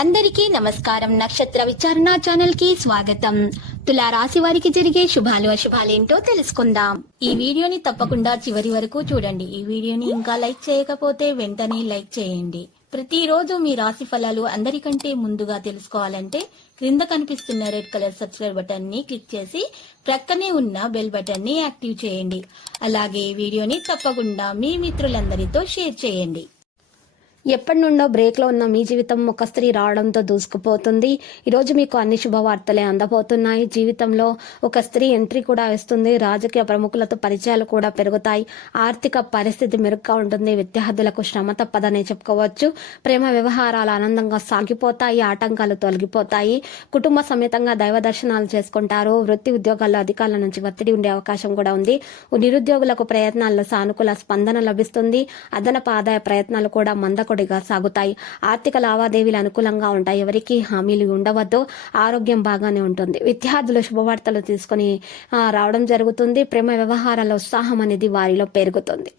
అందరికీ నమస్కారం. నక్షత్ర విచారణ ఛానల్ కి స్వాగతం. తులా రాశి వారికి జరిగే శుభాలు అశుభాలేంటో తెలుసుకుందాం. ఈ వీడియోని తప్పకుండా చివరి వరకు చూడండి. ఈ వీడియోని ఇంకా లైక్ చేయకపోతే వెంటనే లైక్ చేయండి. ప్రతిరోజు మీ రాశి ఫలాలు అందరికంటే ముందుగా తెలుసుకోవాలంటే క్రింద కనిపిస్తున్న రెడ్ కలర్ సబ్స్క్రైబ్ బటన్ ని క్లిక్ చేసి ప్రక్కనే ఉన్న బెల్ బటన్ ని యాక్టివ్ చేయండి. అలాగే ఈ వీడియోని తప్పకుండా మీ మిత్రులందరితో షేర్ చేయండి. ఎప్పటి నుండో బ్రేక్ లో ఉన్న మీ జీవితం ఒక స్త్రీ రావడంతో దూసుకుపోతుంది. ఈరోజు మీకు అన్ని శుభవార్తలే అందబోతున్నాయి. జీవితంలో ఒక స్త్రీ ఎంట్రీ కూడా వస్తుంది. రాజకీయ ప్రముఖులతో పరిచయాలు కూడా పెరుగుతాయి. ఆర్థిక పరిస్థితి మెరుగ్గా ఉంటుంది. విద్యార్థులకు శ్రమ తప్పదనే చెప్పుకోవచ్చు. ప్రేమ వ్యవహారాలు ఆనందంగా సాగిపోతాయి. ఆటంకాలు తొలగిపోతాయి. కుటుంబ సమేతంగా దైవ దర్శనాలు చేసుకుంటారు. వృత్తి ఉద్యోగాల్లో అధికారుల నుంచి ఒత్తిడి ఉండే అవకాశం కూడా ఉంది. నిరుద్యోగులకు ప్రయత్నాల్లో సానుకూల స్పందన లభిస్తుంది. అదనపు ఆదాయ ప్రయత్నాలు కూడా మందకొడిగా సాగుతాయి. ఆర్థిక లావాదేవీలు అనుకూలంగా ఉంటాయి. ఎవరికి హామీలు ఉండవద్దు. ఆరోగ్యం బాగానే ఉంటుంది. విద్యార్థులు శుభవార్తలు తీసుకుని రావడం జరుగుతుంది. ప్రేమ వ్యవహారాల ఉత్సాహం అనేది వారిలో పెరుగుతుంది.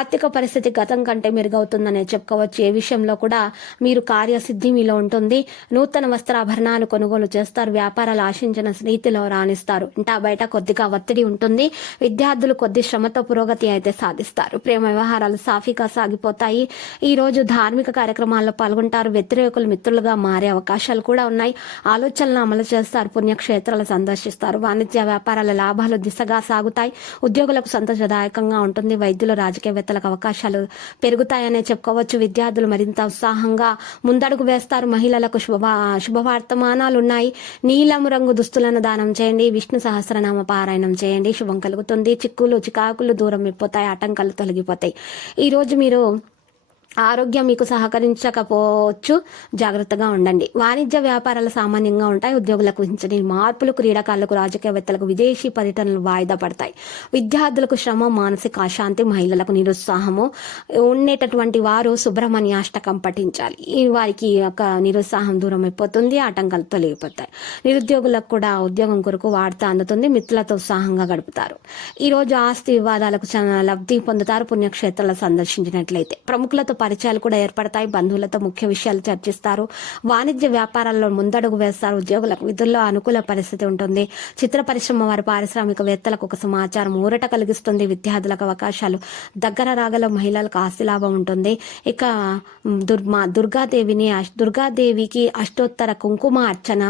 ఆర్థిక పరిస్థితి గతం కంటే మెరుగవుతుందనే చెప్పుకోవచ్చు. ఏ విషయంలో కూడా మీరు కార్యసిద్ధి మీలో ఉంటుంది. నూతన వస్త్రాభరణాలు కొనుగోలు చేస్తారు. వ్యాపారాలు ఆశించిన రీతిలో రాణిస్తారు. ఇంటా బయట కొద్దిగా ఒత్తిడి ఉంటుంది. విద్యార్థులు కొద్ది శ్రమతో పురోగతి అయితే సాధిస్తారు. ప్రేమ వ్యవహారాలు సాఫీగా సాగిపోతాయి. ఈ రోజు ధార్మిక కార్యక్రమాల్లో పాల్గొంటారు. వ్యతిరేకులు మిత్రులుగా మారే అవకాశాలు కూడా ఉన్నాయి. ఆలోచనలు అమలు చేస్తారు. పుణ్యక్షేత్రాలు సందర్శిస్తారు. వాణిజ్య వ్యాపారాల లాభాలు దిశగా సాగుతాయి. ఉద్యోగులకు సంతోషదాయకంగా ఉంటుంది. వైద్యులు రాజకీయవేత్తలకు అవకాశాలు పెరుగుతాయనే చెప్పుకోవచ్చు. విద్యార్థులు మరింత ఉత్సాహంగా ముందడుగు వేస్తారు. మహిళలకు శుభవార్తమానాలు ఉన్నాయి. నీలం రంగు దుస్తులను దానం చేయండి. విష్ణు సహస్రనామ పారాయణం చేయండి. శుభం కలుగుతుంది. చిక్కులు చికాకులు దూరం అయిపోతాయి. ఆటంకాలు తొలగిపోతాయి. ఈ రోజు మీరు ఆరోగ్యం మీకు సహకరించకపోవచ్చు. జాగ్రత్తగా ఉండండి. వాణిజ్య వ్యాపారాలు సామాన్యంగా ఉంటాయి. ఉద్యోగులకు ఊహించని మార్పులు, క్రీడాకారులకు, రాజకీయవేత్తలకు విదేశీ పర్యటనలు వాయిదా పడతాయి. విద్యార్థులకు శ్రమ, మానసిక అశాంతి, మహిళలకు నిరుత్సాహము ఉండేటటువంటి వారు సుబ్రహ్మణ్యాష్టకం పఠించాలి. వారికి ఒక నిరుత్సాహం దూరం అయిపోతుంది. ఆటంకాలు తొలగిపోతాయి. నిరుద్యోగులకు కూడా ఉద్యోగం కొరకు వార్త అందుతుంది. మిత్రులతో ఉత్సాహంగా గడుపుతారు. ఈ రోజు ఆస్తి వివాదాలకు లబ్ధి పొందుతారు. పుణ్యక్షేత్రాలు సందర్శించినట్లయితే ప్రముఖులతో పరిచయాలు కూడా ఏర్పడతాయి. బంధువులతో ముఖ్య విషయాలు చర్చిస్తారు. వాణిజ్య వ్యాపారాల్లో ముందడుగు వేస్తారు. ఉద్యోగులకు విధుల్లో అనుకూల పరిస్థితి ఉంటుంది. చిత్ర పరిశ్రమ వారి పారిశ్రామికవేత్తలకు ఒక సమాచారం ఊరట కలిగిస్తుంది. విద్యార్థులకు అవకాశాలు దగ్గర రాగల. మహిళలకు ఆస్తి లాభం ఉంటుంది. ఇక దుర్గాదేవికి అష్టోత్తర కుంకుమ అర్చన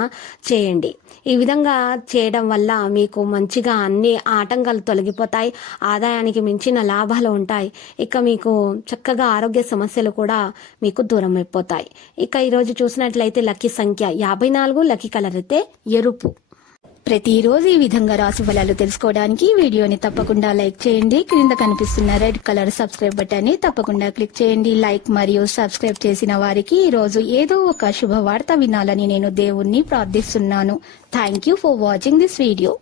చేయండి. ఈ విధంగా చేయడం వల్ల మీకు మంచిగా అన్ని ఆటంకాలు తొలగిపోతాయి. ఆదాయానికి మించిన లాభాలు ఉంటాయి. ఇక మీకు చక్కగా ఆరోగ్య సమస్యలు కూడా మీకు దూరం అయిపోతాయి. ఇక ఈరోజు చూసినట్లయితే లక్కీ సంఖ్య 54, లక్కీ కలర్ అయితే ఎరుపు. ప్రతిరోజు ఈ విధంగా రాశి ఫలాలు తెలుసుకోవడానికి వీడియోని తప్పకుండా లైక్ చేయండి. క్రింద కనిపిస్తున్న రెడ్ కలర్ సబ్స్క్రైబ్ బటన్ ని తప్పకుండా క్లిక్ చేయండి. లైక్ మరియు సబ్స్క్రైబ్ చేసిన వారికి ఈ రోజు ఏదో ఒక శుభవార్త వినాలని నేను దేవుణ్ణి ప్రార్థిస్తున్నాను. Thank you for watching this video.